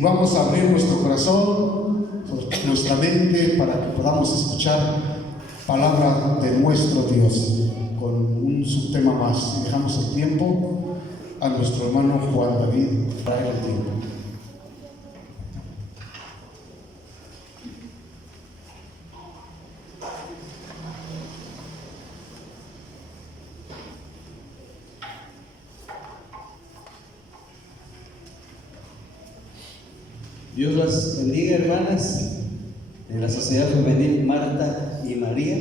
y vamos a abrir nuestro corazón, nuestra mente, para que podamos escuchar palabra de nuestro Dios con un subtema más. Y dejamos el tiempo a nuestro hermano Juan David para el tiempo. Dios las bendiga, hermanas de la Sociedad Femenil Marta y María.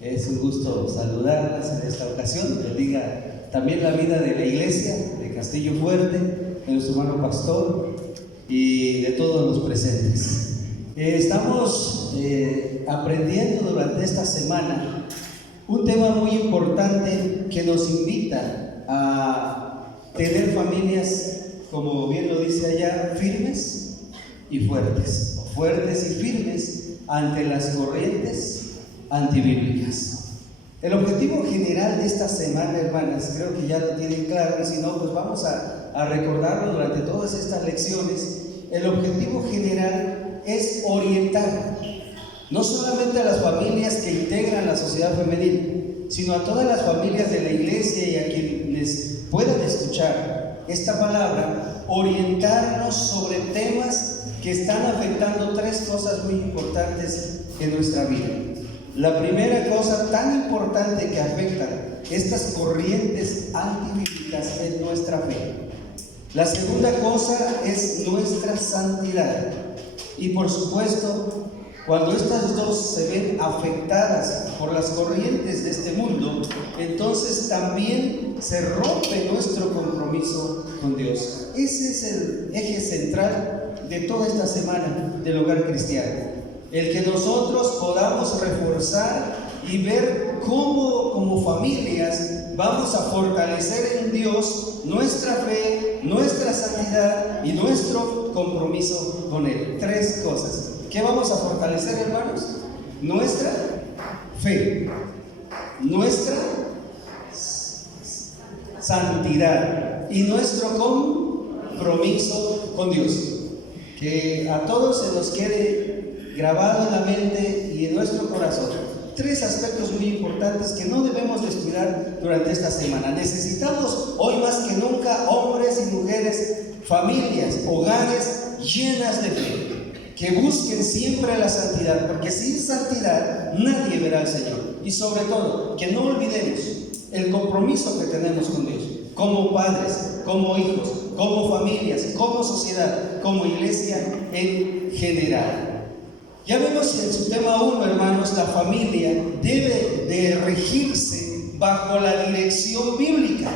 Es un gusto saludarlas en esta ocasión. Bendiga también la vida de la iglesia de Castillo Fuerte, de nuestro hermano pastor y de todos los presentes. Estamos aprendiendo durante esta semana un tema muy importante que nos invita a tener familias, como bien lo dice allá, firmes y fuertes, fuertes y firmes ante las corrientes antibíblicas. El objetivo general de esta semana, hermanas, creo que ya lo tienen claro, y si no, pues vamos a recordarlo durante todas estas lecciones. El objetivo general es orientar no solamente a las familias que integran la sociedad femenil, sino a todas las familias de la iglesia y a quienes puedan escuchar esta palabra, orientarnos sobre temas que están afectando tres cosas muy importantes en nuestra vida. La primera cosa tan importante que afecta estas corrientes antibíblicas es nuestra fe. La segunda cosa es nuestra santidad. Y por supuesto, cuando estas dos se ven afectadas por las corrientes de este mundo, entonces también se rompe nuestro compromiso con Dios. Ese es el eje central de toda esta semana del hogar cristiano. El que nosotros podamos reforzar y ver cómo como familias vamos a fortalecer en Dios nuestra fe, nuestra santidad y nuestro compromiso con Él. Tres cosas. ¿Qué vamos a fortalecer, hermanos? Nuestra fe, nuestra santidad y nuestro compromiso con Dios. Que a todos se nos quede grabado en la mente y en nuestro corazón tres aspectos muy importantes que no debemos descuidar durante esta semana. Necesitamos hoy más que nunca hombres y mujeres, familias, hogares llenas de fe, que busquen siempre la santidad, porque sin santidad nadie verá al Señor. Y sobre todo, que no olvidemos el compromiso que tenemos con Dios, como padres, como hijos, como familias, como sociedad, como iglesia en general. Ya vemos en su tema 1, hermanos, la familia debe de regirse bajo la dirección bíblica.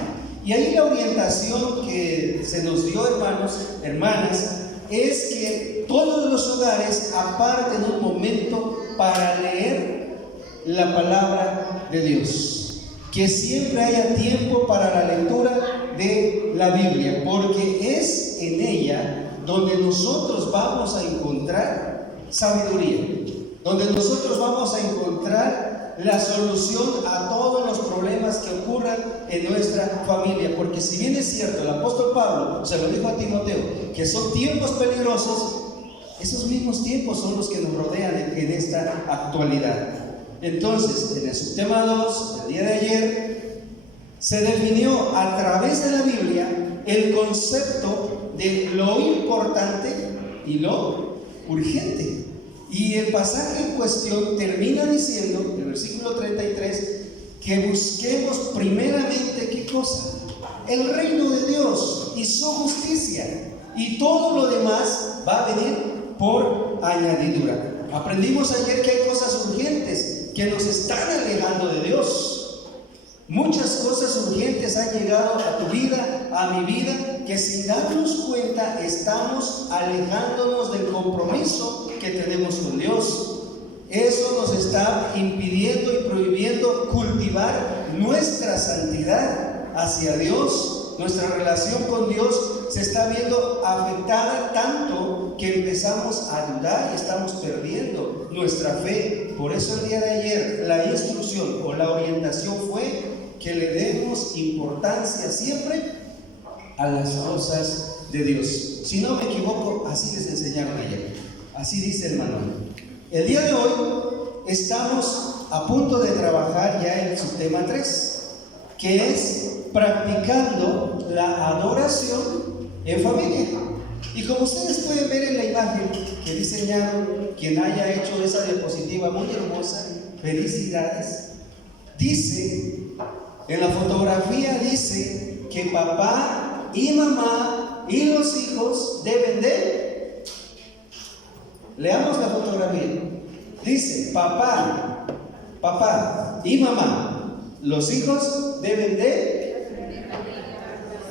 Y ahí la orientación que se nos dio, hermanos, hermanas, es que todos los hogares aparten un momento para leer la palabra de Dios. Que siempre haya tiempo para la lectura de la Biblia, porque es en ella donde nosotros vamos a encontrar sabiduría, donde nosotros vamos a encontrar la solución a todos los problemas que ocurran en nuestra familia. Porque si bien es cierto, el apóstol Pablo se lo dijo a Timoteo, que son tiempos peligrosos, esos mismos tiempos son los que nos rodean en esta actualidad. Entonces, en el subtema 2, el día de ayer, se definió a través de la Biblia el concepto de lo importante y lo urgente. Y el pasaje en cuestión termina diciendo, en el versículo 33, que busquemos primeramente, ¿qué cosa? El reino de Dios y su justicia, y todo lo demás va a venir por añadidura. Aprendimos ayer que hay cosas urgentes que nos están alejando de Dios. Muchas cosas urgentes han llegado a tu vida, a mi vida, que sin darnos cuenta estamos alejándonos del compromiso que tenemos con Dios. Eso nos está impidiendo y prohibiendo cultivar nuestra santidad hacia Dios. Nuestra relación con Dios se está viendo afectada tanto que empezamos a dudar y estamos perdiendo nuestra fe. Por eso el día de ayer la instrucción o la orientación fue que le demos importancia siempre a las cosas de Dios. Si no me equivoco, así Así dice el manual. El día de hoy estamos a punto de trabajar ya en su tema 3, que es practicando la adoración en familia. Y como ustedes pueden ver en la imagen que diseñaron, quien haya hecho esa diapositiva muy hermosa, felicidades. Dice, en la fotografía dice que papá y mamá y los hijos deben de... Leamos la fotografía. Dice, papá y mamá, los hijos deben de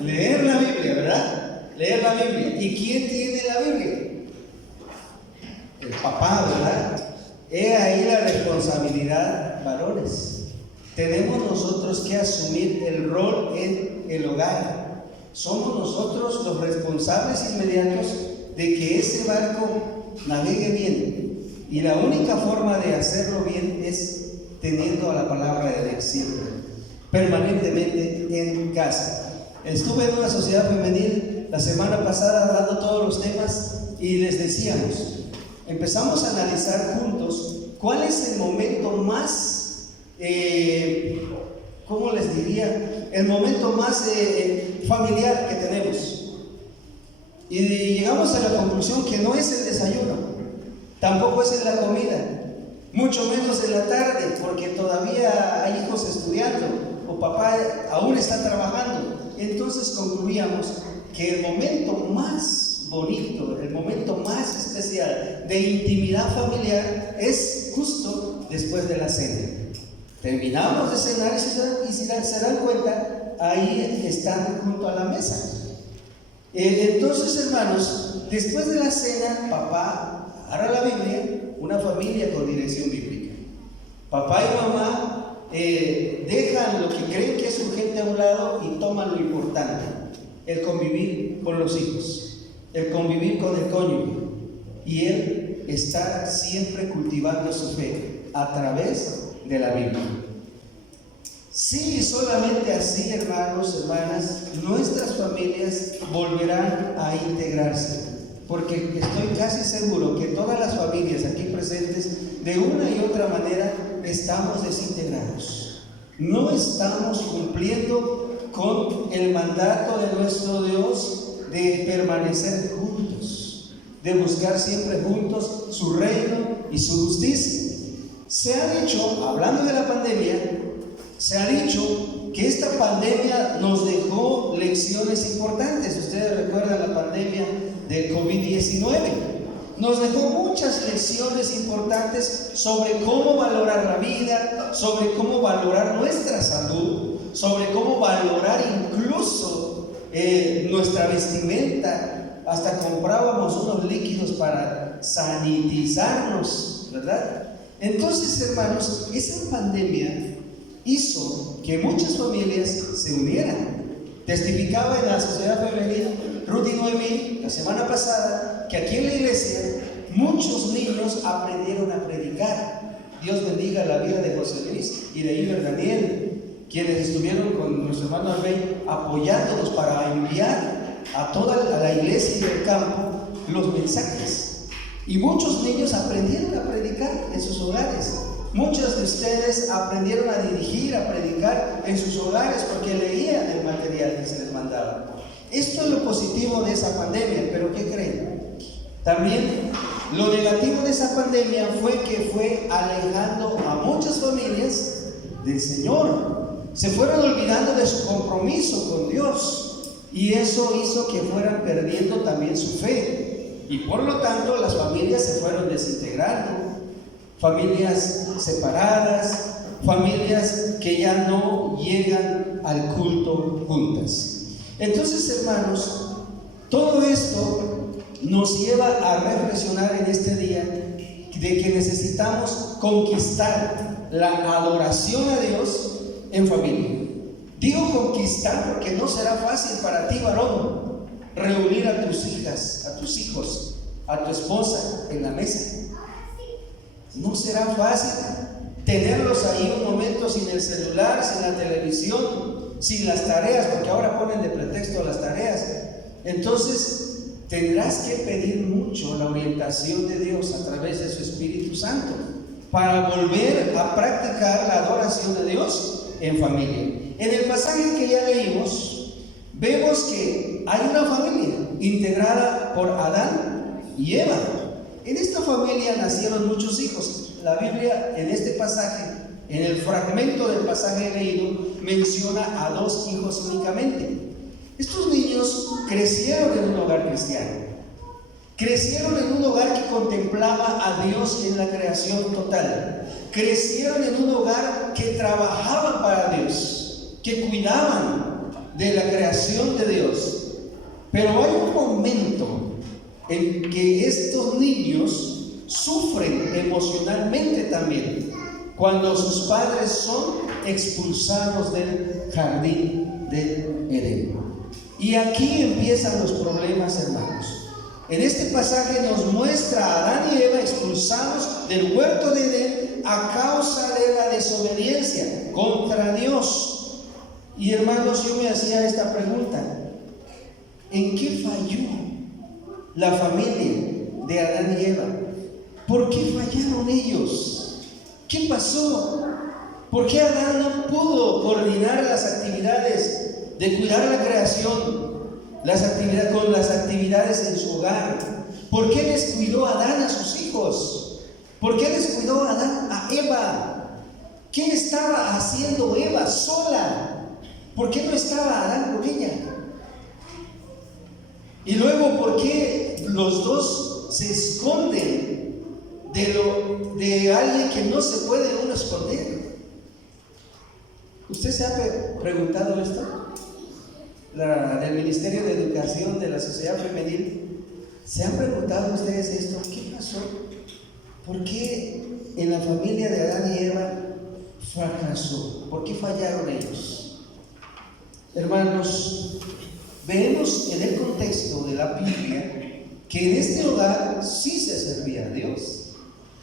leer la Biblia, ¿verdad? Leer la Biblia. ¿Y quién tiene la Biblia? El papá, ¿verdad? He ahí la responsabilidad, varones. Tenemos nosotros que asumir el rol en el hogar. Somos nosotros los responsables inmediatos de que ese barco navegue bien. Y la única forma de hacerlo bien es teniendo a la palabra de Dios siempre, permanentemente en casa. Estuve en una sociedad femenil la semana pasada dando todos los temas y les decíamos, empezamos a analizar juntos cuál es el momento más, ¿cómo les diría? El momento más familiar que tenemos. Y llegamos a la conclusión que no es el desayuno, tampoco es en la comida, mucho menos en la tarde, porque todavía hay hijos estudiando o papá aún está trabajando. Entonces concluíamos que el momento más bonito, el momento más especial de intimidad familiar es justo después de la cena. Terminamos de cenar y si se dan cuenta, ahí están junto a la mesa. Entonces, hermanos, después de la cena, papá agarra la Biblia, una familia con dirección bíblica. Papá y mamá dejan lo que creen que es urgente a un lado y toman lo importante, el convivir con los hijos, el convivir con el cónyuge, y él está siempre cultivando su fe a través de la Biblia. Sí, solamente así, hermanos, hermanas, nuestras familias volverán a integrarse, porque estoy casi seguro que todas las familias aquí presentes, de una y otra manera, estamos desintegrados. No estamos cumpliendo con el mandato de nuestro Dios de permanecer juntos, de buscar siempre juntos su reino y su justicia. Se ha dicho, hablando de la pandemia, se ha dicho que esta pandemia nos dejó lecciones importantes. Ustedes recuerdan la pandemia del COVID-19. Nos dejó muchas lecciones importantes sobre cómo valorar la vida, sobre cómo valorar nuestra salud, sobre cómo valorar incluso nuestra vestimenta. Hasta comprábamos unos líquidos para sanitizarnos, ¿verdad? Entonces, hermanos, esa pandemia hizo que muchas familias se unieran. Testificaba en la sociedad femenil Ruth y Noemí la semana pasada que aquí en la iglesia muchos niños aprendieron a predicar. Dios bendiga la vida de José Luis y de Iber Daniel, quienes estuvieron con nuestro hermano Albey apoyándonos para enviar a toda la iglesia y el campo los mensajes. Y muchos niños aprendieron a predicar en sus hogares. Muchos de ustedes aprendieron a dirigir, a predicar en sus hogares porque leían el material que se les mandaba. Esto es lo positivo de esa pandemia, pero ¿qué creen? También lo negativo de esa pandemia fue que fue alejando a muchas familias del Señor. Se fueron olvidando de su compromiso con Dios y eso hizo que fueran perdiendo también su fe. Y por lo tanto las familias se fueron desintegrando. Familias separadas, familias que ya no llegan al culto juntas. Entonces, hermanos, todo esto nos lleva a reflexionar en este día de que necesitamos conquistar la adoración a Dios en familia. Digo conquistar porque no será fácil para ti, varón, reunir a tus hijas, a tus hijos, a tu esposa en la mesa. No será fácil tenerlos ahí un momento sin el celular, sin la televisión, sin las tareas, porque ahora ponen de pretexto las tareas. Entonces tendrás que pedir mucho la la orientación de Dios a través de su Espíritu Santo para volver a practicar la adoración de Dios en familia. En el pasaje que ya leímos, vemos que hay una familia integrada por Adán y Eva. En esta familia nacieron muchos hijos. La Biblia en este pasaje, en el fragmento del pasaje leído, menciona a 2 hijos únicamente. Estos niños crecieron en un hogar cristiano. Crecieron en un hogar que contemplaba a Dios en la creación total. Crecieron en un hogar que trabajaban para Dios, que cuidaban de la creación de Dios. Pero hay un momento en que estos niños sufren emocionalmente también, cuando sus padres son expulsados del jardín del Edén. Y aquí empiezan los problemas, hermanos. En este pasaje nos muestra a Adán y Eva expulsados del huerto de Edén a causa de la desobediencia contra Dios. Y hermanos, yo me hacía esta pregunta: ¿en qué falló la familia de Adán y Eva? ¿Por qué fallaron ellos? ¿Qué pasó? ¿Por qué Adán no pudo coordinar las actividades de cuidar la creación, con las actividades en su hogar? ¿Por qué descuidó Adán a sus hijos? ¿Por qué descuidó Adán a Eva? ¿Qué estaba haciendo Eva sola? ¿Por qué no estaba Adán con ella? Y luego, ¿por qué los dos se esconden de alguien que no se puede uno esconder? ¿Usted se ha preguntado esto? Del Ministerio de Educación de la Sociedad Femenil, ¿se han preguntado ustedes esto? ¿Qué pasó? ¿Por qué en la familia de Adán y Eva fracasó? ¿Por qué fallaron ellos? Hermanos, vemos en el contexto de la Biblia que en este hogar sí se servía a Dios,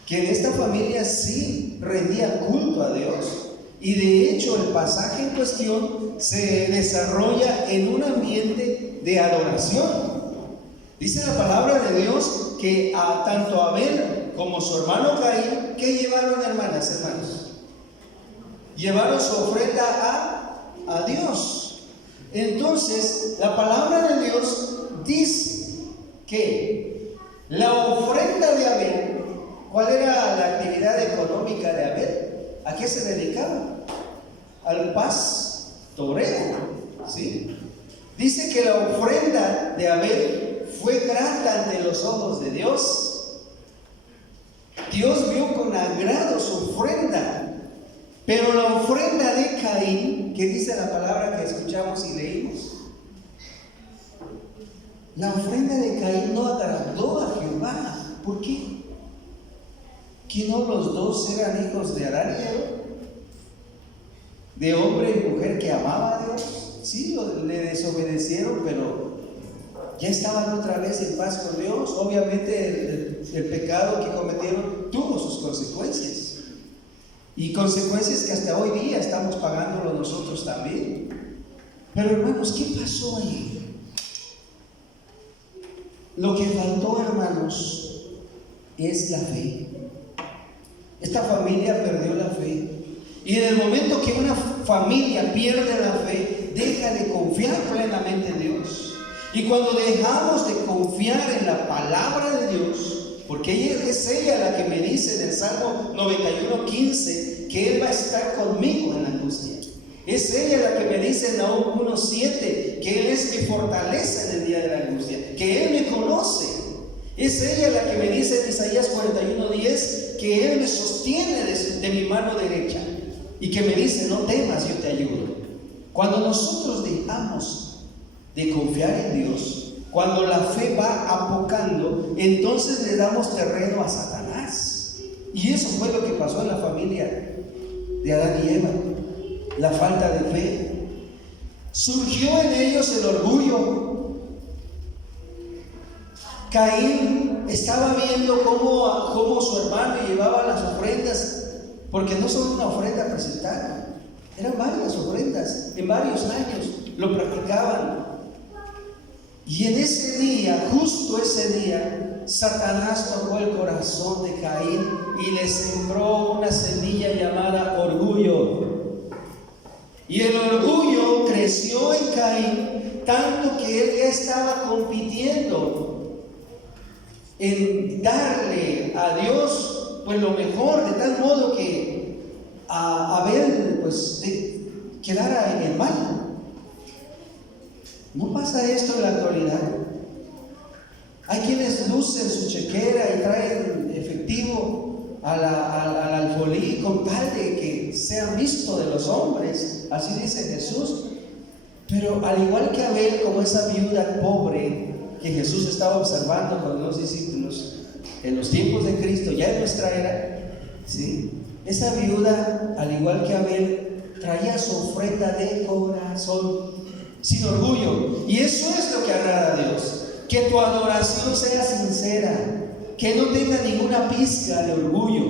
que en esta familia sí rendía culto a Dios. Y de hecho el pasaje en cuestión se desarrolla en un ambiente de adoración. Dice la palabra de Dios que tanto Abel como su hermano Caín, ¿qué llevaron, hermanos? Llevaron su ofrenda a Dios. Entonces la palabra de Dios dice que la ofrenda de Abel, ¿cuál era la actividad económica de Abel? ¿A qué se dedicaba? Al pastoreo, ¿sí? Dice que la ofrenda de Abel fue grata ante los ojos de Dios. Dios vio con agrado su ofrenda. Pero la ofrenda de Caín, que dice la palabra que escuchamos y leímos, la ofrenda de Caín no agradó a Jehová. ¿Por qué? ¿Que no los dos eran hijos de Adán y Eva? De hombre y mujer que amaba a Dios. Sí, le desobedecieron, pero ya estaban otra vez en paz con Dios. Obviamente el pecado que cometieron tuvo sus consecuencias, y consecuencias que hasta hoy día estamos pagándolo nosotros también. Pero hermanos, ¿qué pasó ahí? Lo que faltó, hermanos, es la fe. Esta familia perdió la fe. Y en el momento que una familia pierde la fe, deja de confiar plenamente en Dios. Y cuando dejamos de confiar en la palabra de Dios, porque es ella la que me dice en el Salmo 91:15 que Él va a estar conmigo en la angustia. Es ella la que me dice en Nahum 1:7 que Él es mi fortaleza en el día de la angustia, que Él me conoce. Es ella la que me dice en Isaías 41:10 que Él me sostiene de mi mano derecha, y que me dice: no temas, yo te ayudo. Cuando nosotros dejamos de confiar en Dios, cuando la fe va apocando, entonces le damos terreno a Satanás. Y eso fue lo que pasó en la familia de Adán y Eva. La falta de fe. Surgió en ellos el orgullo. Caín estaba viendo cómo su hermano llevaba las ofrendas, porque no solo una ofrenda presentaron, eran varias ofrendas, en varios años lo practicaban. Y en ese día, justo ese día, Satanás tocó el corazón de Caín y le sembró una semilla llamada orgullo. Y el orgullo creció en Caín, tanto que él ya estaba compitiendo en darle a Dios pues lo mejor, de tal modo que Abel pues quedara en el mal. ¿No pasa esto en la actualidad? Hay quienes lucen su chequera y traen efectivo al alfolí con tal de que sean vistos de los hombres, así dice Jesús. Pero al igual que Abel, como esa viuda pobre que Jesús estaba observando con los discípulos en los tiempos de Cristo, ya en nuestra era, ¿sí? Esa viuda, al igual que Abel, traía su ofrenda de corazón, sin orgullo. Y eso es lo que agrada a Dios. Que tu adoración sea sincera, que no tenga ninguna pizca de orgullo,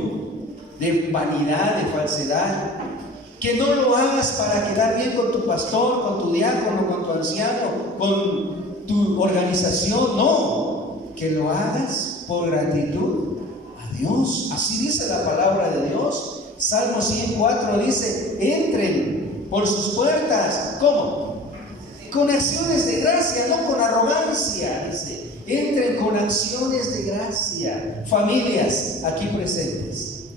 de vanidad, de falsedad. Que no lo hagas para quedar bien con tu pastor, con tu diácono, con tu anciano, con tu organización. No, que lo hagas por gratitud a Dios. Así dice la palabra de Dios. Salmo 104 dice: entren por sus puertas. ¿Cómo? Con acciones de gracia, no con arrogancia. Dice: entren con acciones de gracia. Familias aquí presentes,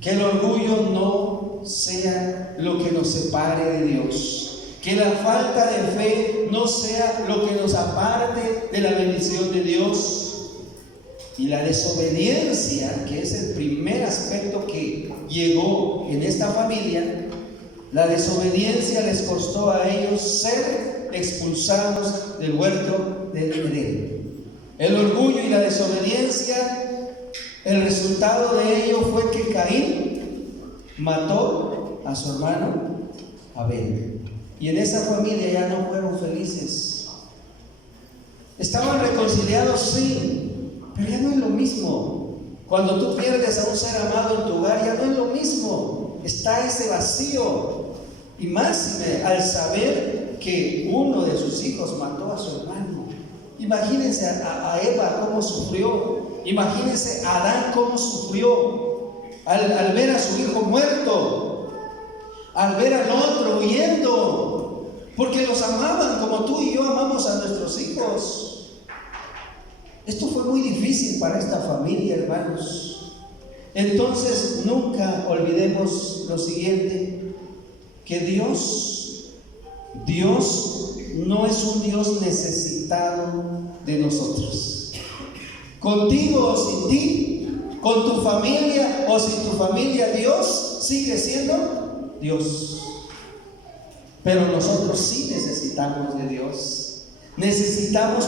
que el orgullo no sea lo que nos separe de Dios, que la falta de fe no sea lo que nos aparte de la bendición de Dios. Y la desobediencia, que es el primer aspecto que llegó en esta familia, la desobediencia les costó a ellos ser expulsados del huerto del Edén. El orgullo y la desobediencia, el resultado de ello fue que Caín mató a su hermano Abel. Y en esa familia ya no fueron felices. Estaban reconciliados, sí, pero ya no es lo mismo. Cuando tú pierdes a un ser amado en tu hogar, ya no es lo mismo. Está ese vacío. Y más al saber que uno de sus hijos mató a su hermano. Imagínense a Eva cómo sufrió. Imagínense a Adán cómo sufrió al ver a su hijo muerto, al ver al otro huyendo, porque los amaban como tú y yo amamos a nuestros hijos. Esto fue muy difícil para esta familia, hermanos. Entonces nunca olvidemos lo siguiente, que Dios no es un Dios necesitado de nosotros. Contigo o sin ti, con tu familia o sin tu familia, Dios sigue siendo Dios. Pero nosotros sí necesitamos de Dios. Necesitamos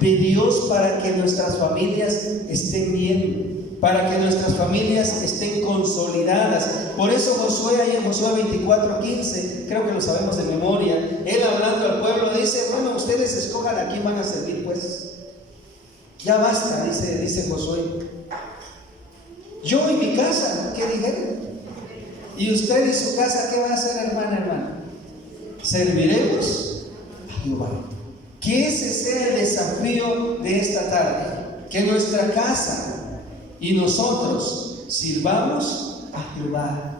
de Dios para que nuestras familias estén bien, para que nuestras familias estén consolidadas. Por eso Josué, ahí en Josué 24:15, creo que lo sabemos de memoria, él hablando al pueblo dice: bueno, ustedes escojan a quién van a servir, pues. Ya basta, dice Josué. Yo y mi casa, ¿qué dijeron? Y usted y su casa, ¿qué va a hacer, hermano? Serviremos a Jehová. Que ese sea el desafío de esta tarde, que nuestra casa y nosotros sirvamos a Jehová.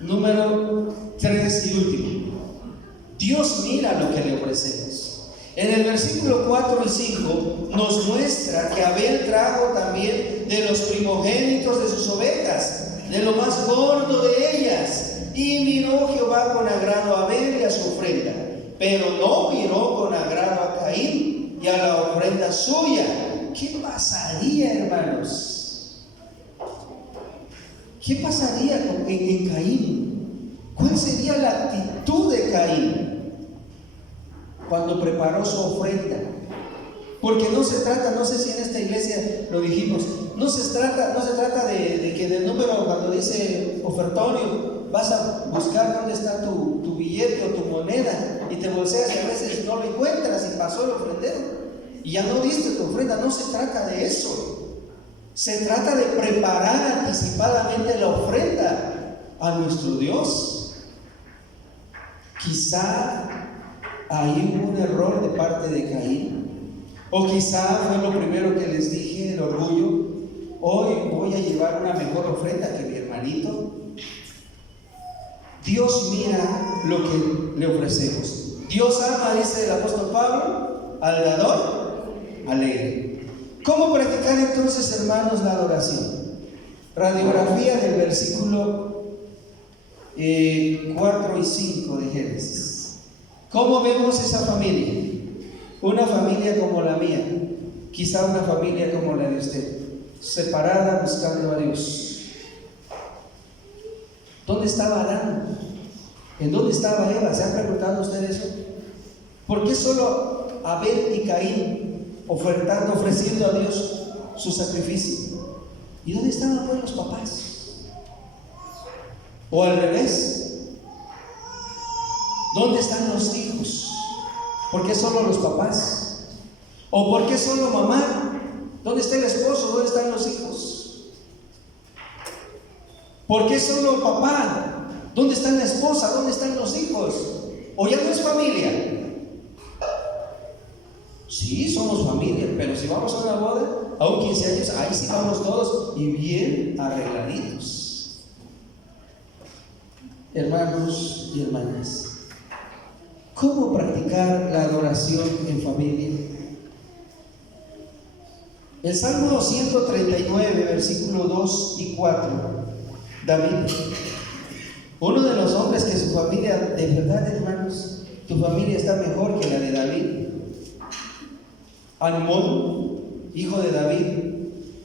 Número 3 y último, Dios mira lo que le ofrecemos. En el versículo 4 y 5 nos muestra que Abel trajo también de los primogénitos de sus ovejas, de lo más gordo de ellas, y miró Jehová con agrado a Abel y a su ofrenda, pero no miró con agrado a Caín y a la ofrenda suya. ¿Qué pasaría, hermanos? ¿Qué pasaría en Caín? ¿Cuál sería la actitud de Caín cuando preparó su ofrenda? Porque no se trata, no sé si en esta iglesia lo dijimos, no se trata de que del número, cuando dice ofertorio, vas a buscar dónde está tu billete o tu moneda y te bolseas y a veces no lo encuentras y pasó el ofrendero y ya no diste tu ofrenda. No se trata de eso. Se trata de preparar anticipadamente la ofrenda a nuestro Dios. Quizá ahí hubo un error de parte de Caín, O quizá fue lo primero que les dije, el orgullo. Hoy voy a llevar una mejor ofrenda que mi hermanito. Dios mira lo que le ofrecemos. Dios ama, dice el apóstol Pablo, al dador alegre. ¿Cómo practicar entonces, hermanos, la adoración? Radiografía del versículo 4 y 5 de Génesis. ¿Cómo vemos esa familia? Una familia como la mía, quizá una familia como la de usted, separada buscando a Dios. ¿Dónde estaba Adán? ¿En dónde estaba Eva? ¿Se han preguntado ustedes eso? ¿Por qué solo Abel y Caín ofreciendo a Dios su sacrificio? ¿Y dónde estaban pues los papás? O al revés, ¿dónde están los hijos? ¿Por qué solo los papás? ¿O por qué solo mamá? ¿Dónde está el esposo? ¿Dónde están los hijos? ¿Por qué solo papá? ¿Dónde está la esposa? ¿Dónde están los hijos? ¿O ya no es familia? Sí, somos familia, pero si vamos a una boda, a un 15 años, ahí sí vamos todos y bien arregladitos. Hermanos y hermanas, ¿cómo practicar la adoración en familia? El Salmo 139, versículos 2 y 4, David, uno de los hombres que su familia, de verdad, hermanos, tu familia está mejor que la de David. Amnón, hijo de David,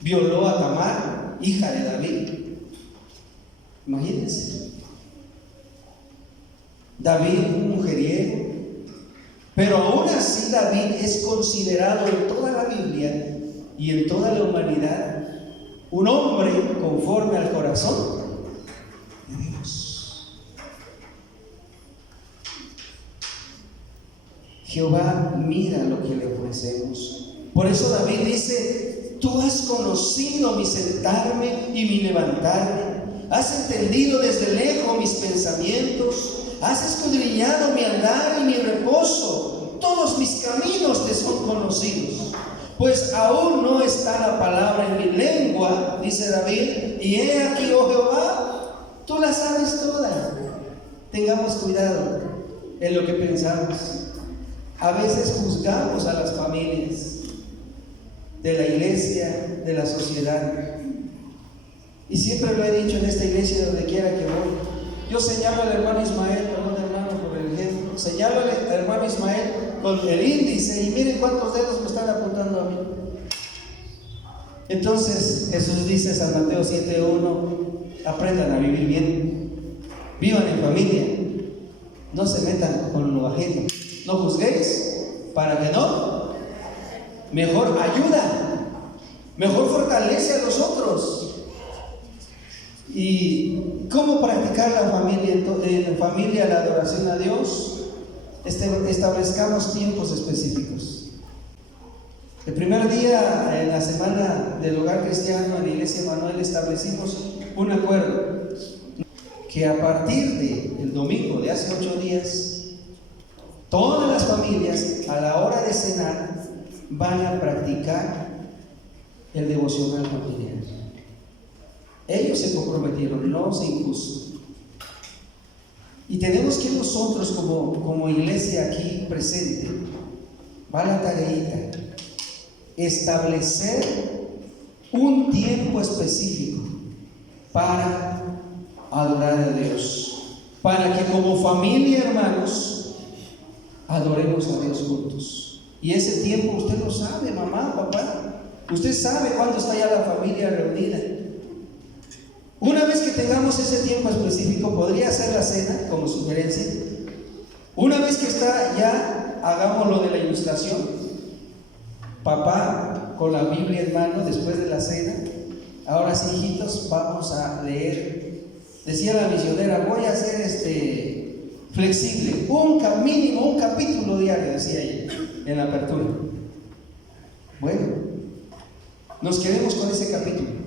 violó a Tamar, hija de David. Imagínense. David, un mujeriego, pero aún así David es considerado en toda la Biblia y en toda la humanidad un hombre conforme al corazón de Dios. Jehová mira lo que le ofrecemos. Por eso David dice: tú has conocido mi sentarme y mi levantarme, has entendido desde lejos mis pensamientos, has escudriñado mi andar y mi reposo, todos mis caminos te son conocidos. Pues aún no está la palabra en mi lengua, dice David, y he aquí, oh Jehová, tú la sabes toda. Tengamos cuidado en lo que pensamos. A veces juzgamos a las familias de la iglesia, de la sociedad. Y siempre lo he dicho en esta iglesia, donde quiera que voy. Yo señalo al hermano Ismael, perdón hermano por el ejemplo, señalo al hermano Ismael con el índice y miren cuántos dedos me están apuntando a mí. Entonces Jesús dice, San Mateo 7:1, aprendan a vivir bien, vivan en familia, no se metan con lo ajeno, no juzguéis para que no, mejor ayuda, mejor fortalece a los otros. ¿Y cómo practicar en familia la adoración a Dios? Establezcamos tiempos específicos. El primer día en la semana del hogar cristiano en la iglesia Emanuel establecimos un acuerdo que a partir del domingo de hace 8 días, todas las familias a la hora de cenar van a practicar el devocional familiar. Ellos se comprometieron, no se impuso. Y tenemos que nosotros como iglesia aquí presente, va la tareita, establecer un tiempo específico para adorar a Dios, para que como familia, hermanos, adoremos a Dios juntos. Y ese tiempo usted lo sabe, mamá, papá, usted sabe cuándo está ya la familia reunida. Una vez que tengamos ese tiempo específico, podría ser la cena como sugerencia. Una vez que está ya, hagamos lo de la ilustración. Papá con la Biblia en mano después de la cena. Ahora sí, hijitos, vamos a leer. Decía la misionera, voy a hacer flexible, mínimo un capítulo diario, decía ella en la apertura. Bueno, nos quedemos con ese capítulo.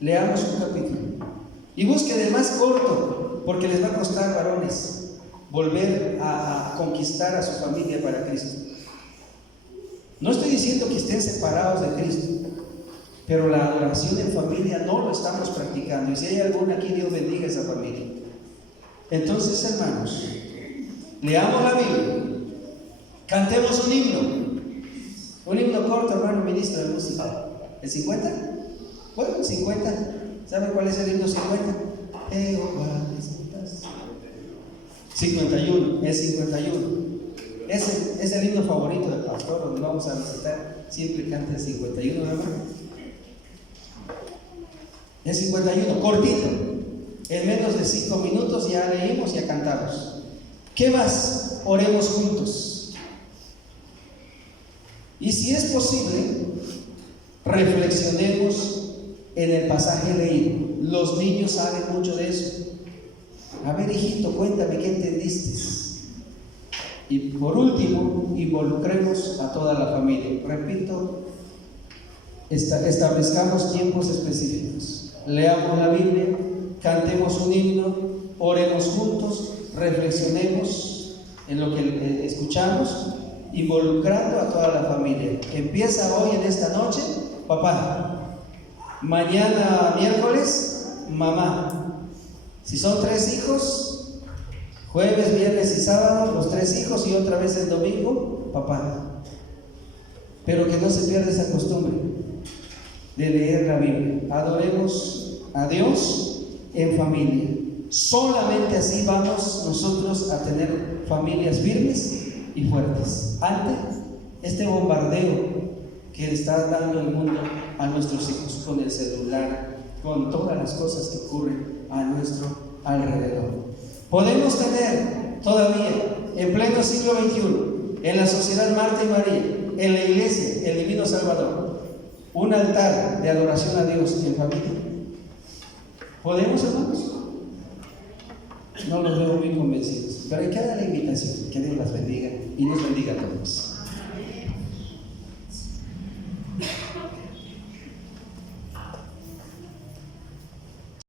Leamos un capítulo y busquen el más corto, porque les va a costar, varones, volver a conquistar a su familia para Cristo. No estoy diciendo que estén separados de Cristo, pero la adoración en familia no lo estamos practicando. Y si hay alguna aquí, Dios bendiga a esa familia. Entonces, hermanos, leamos la Biblia, cantemos un himno corto, hermano ministro de música. ¿El 50? Bueno, 50. ¿Saben cuál es el himno 50? 51, es 51. Es el himno favorito del pastor, donde vamos a visitar. Siempre canta el 51, hermano. El 51, cortito. En menos de 5 minutos ya leímos, ya cantamos. ¿Qué más? Oremos juntos. Y si es posible, reflexionemos en el pasaje leído. Los niños saben mucho de eso. A ver, hijito, cuéntame qué entendiste. Y por último, involucremos a toda la familia. Repito, establezcamos tiempos específicos. Leamos la Biblia, cantemos un himno, oremos juntos, reflexionemos en lo que escuchamos, involucrando a toda la familia. Empieza hoy en esta noche, papá. Mañana miércoles, mamá. Si son 3 hijos, jueves, viernes y sábado, los 3 hijos, y otra vez el domingo, papá. Pero que no se pierda esa costumbre de leer la Biblia. Adoremos a Dios en familia. Solamente así vamos nosotros a tener familias firmes y fuertes ante este bombardeo que le está dando el mundo a nuestros hijos con el celular, con todas las cosas que ocurren a nuestro alrededor. Podemos tener todavía en pleno siglo XXI, en la sociedad Marta y María, en la iglesia, el Divino Salvador, un altar de adoración a Dios en familia. ¿Podemos, hermanos? No los veo muy convencidos, pero hay que dar la invitación. Que Dios las bendiga y nos bendiga a todos.